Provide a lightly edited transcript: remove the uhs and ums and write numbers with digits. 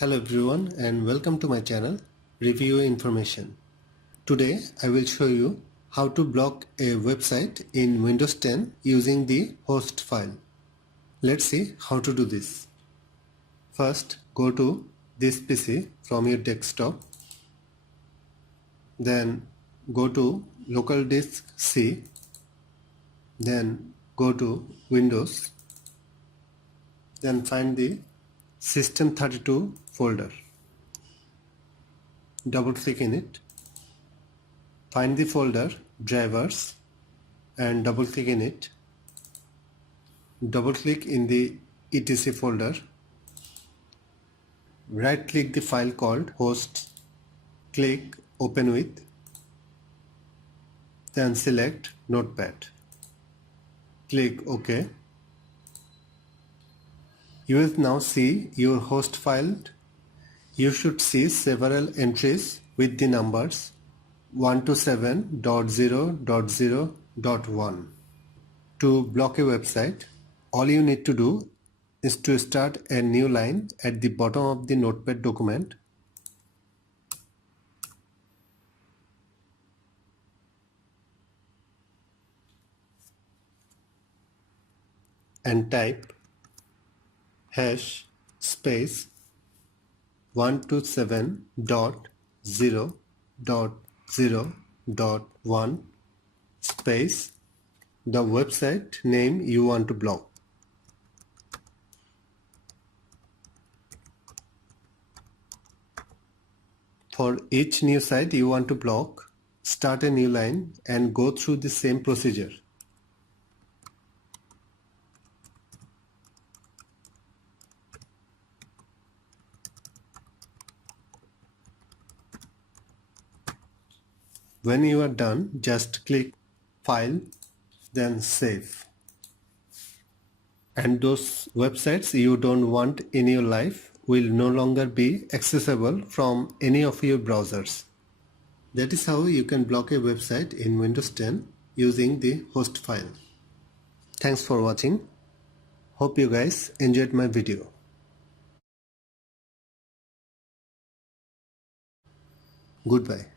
Hello everyone and welcome to my channel Review Information. Today I will show you how to block a website in Windows 10 using the host file. Let's see how to do this. First go to this PC from your desktop. Then go to local disk C. Then go to Windows. Then find the System32 folder. Double click in it. Find the folder drivers and double click in it. Double click in the etc folder. Right click the file called hosts. Click open with. Then select notepad. Click OK. You will now see your host file. You should see several entries with the numbers 127.0.0.1. To block a website, all you need to do is to start a new line at the bottom of the notepad document. And type hash space 127.0.0.1 space the website name you want to block. For each new site you want to block, start a new line and go through the same procedure. When you are done, just click File, then Save. And those websites you don't want in your life will no longer be accessible from any of your browsers. That is how you can block a website in Windows 10 using the host file. Thanks for watching. Hope you guys enjoyed my video. Goodbye.